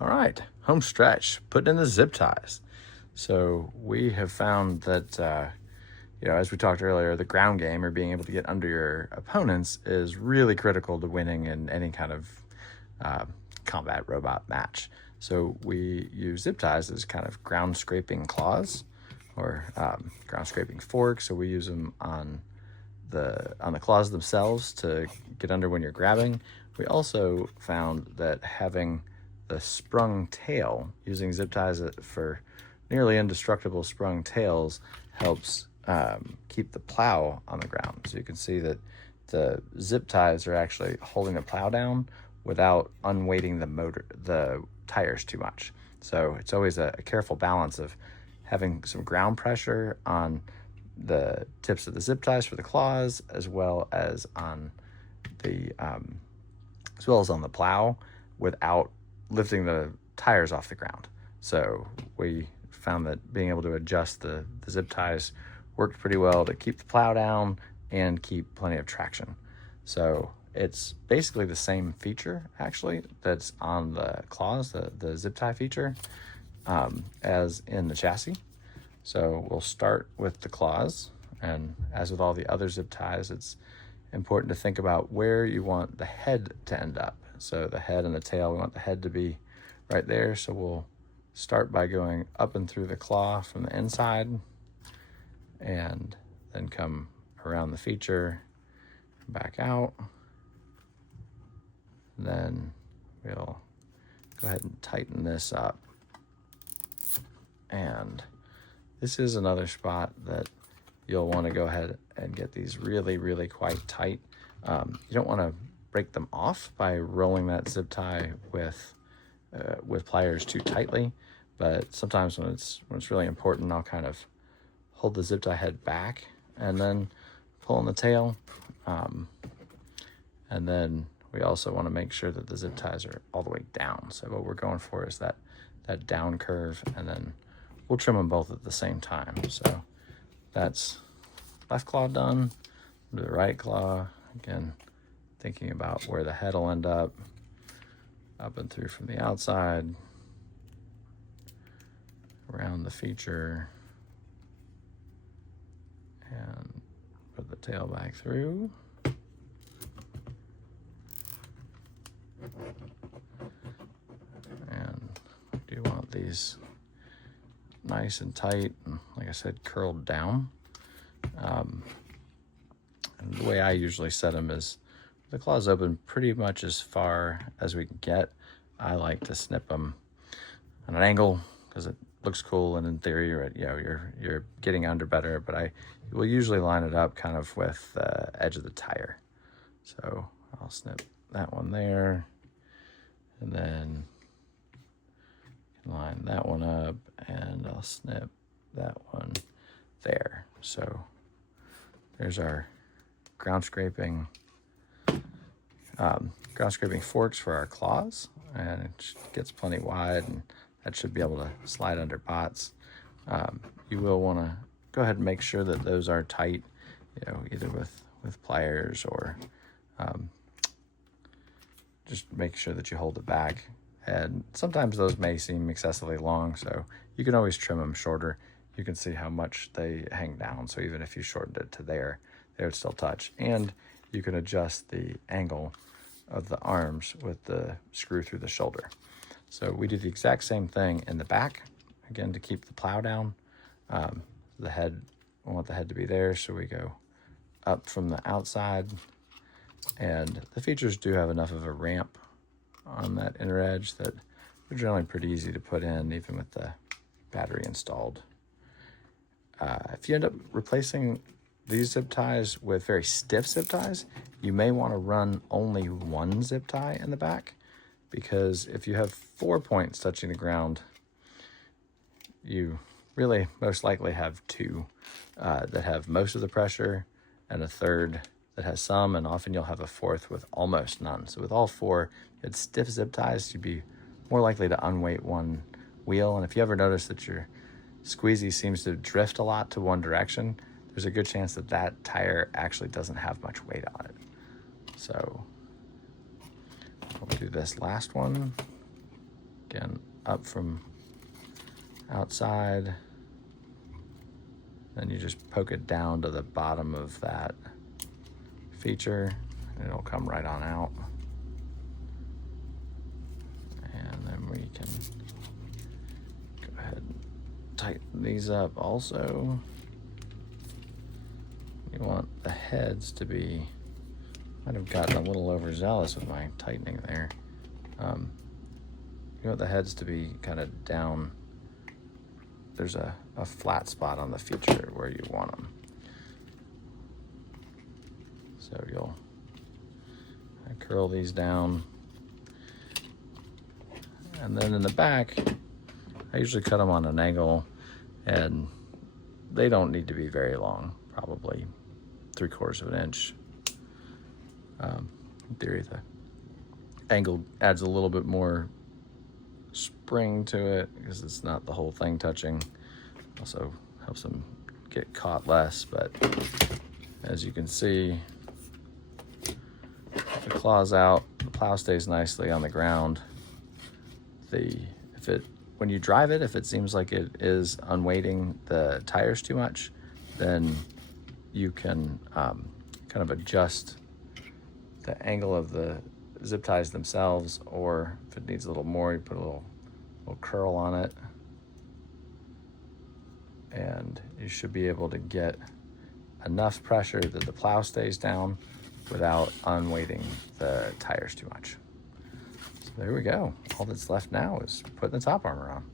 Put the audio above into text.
All right, home stretch, putting in the zip ties. So we have found that, as we talked earlier, the ground game or being able to get under your opponents is really critical to winning in any kind of uh, combat robot match. So we use zip ties as kind of ground scraping claws or ground scraping forks. So we use them on the claws themselves to get under when you're grabbing. We also found that having the sprung tail, using zip ties for nearly indestructible sprung tails, helps keep the plow on the ground. So you can see that the zip ties are actually holding the plow down without unweighting the tires too much. So it's always a careful balance of having some ground pressure on the tips of the zip ties for the claws, as well as on the plow, without lifting the tires off the ground. So we found that being able to adjust the zip ties worked pretty well to keep the plow down and keep plenty of traction. So it's basically the same feature, actually, that's on the claws, the zip tie feature, as in the chassis. So we'll start with the claws, and as with all the other zip ties, it's important to think about where you want the head to end up. So the head and the tail, we want the head to be right there. So we'll start by going up and through the claw from the inside, and then come around the feature, back out. Then we'll go ahead and tighten this up. And this is another spot that you'll want to go ahead and get these really, really quite tight. You don't want to break them off by rolling that zip tie with pliers too tightly, but sometimes when it's really important, I'll kind of hold the zip tie head back and then pull on the tail. And then we also want to make sure that the zip ties are all the way down. So what we're going for is that down curve, and then we'll trim them both at the same time. So that's left claw done. Do the right claw. Again, thinking about where the head will end up and through from the outside, around the feature, and put the tail back through. And I do want these nice and tight, and like I said, curled down. And the way I usually set them is the claws open pretty much as far as we can get. I like to snip them on an angle because it looks cool, and in theory, you're getting under better. But I will usually line it up kind of with the edge of the tire. So I'll snip that one there, and then line that one up, and I'll snip that one there. So there's our ground scraping forks for our claws, and it gets plenty wide, and that should be able to slide under pots. You will want to go ahead and make sure that those are tight, either with pliers or just make sure that you hold it back. And sometimes those may seem excessively long, so you can always trim them shorter. You can see how much they hang down. So even if you shortened it to there, they would still touch. And you can adjust the angle of the arms with the screw through the shoulder. So we do the exact same thing in the back, again, to keep the plow down. The head, we want the head to be there, so we go up from the outside. And the features do have enough of a ramp on that inner edge that they're generally pretty easy to put in, even with the battery installed. If you end up replacing these zip ties with very stiff zip ties, you may want to run only one zip tie in the back, because if you have 4 points touching the ground, you really most likely have two that have most of the pressure, and a third that has some, and often you'll have a fourth with almost none. So with all four, it's stiff zip ties, you'd be more likely to unweight one wheel. And if you ever notice that your Squeezy seems to drift a lot to one direction, there's a good chance that that tire actually doesn't have much weight on it. So we'll do this last one. Again, up from outside. Then you just poke it down to the bottom of that feature and it'll come right on out. And then we can go ahead and tighten these up also. You want the heads to be, might have gotten a little overzealous with my tightening there. You want the heads to be kind of down. There's a flat spot on the feature where you want them. So you'll curl these down. And then in the back, I usually cut them on an angle, and they don't need to be very long, probably 3/4 of an inch. In theory, the angle adds a little bit more spring to it because it's not the whole thing touching. Also helps them get caught less, but as you can see, if the claw's out, the plow stays nicely on the ground. When you drive it, if it seems like it is unweighting the tires too much, then you can kind of adjust the angle of the zip ties themselves, or if it needs a little more, you put a little curl on it, and you should be able to get enough pressure that the plow stays down without unweighting the tires too much. So there we go. All that's left now is putting the top armor on.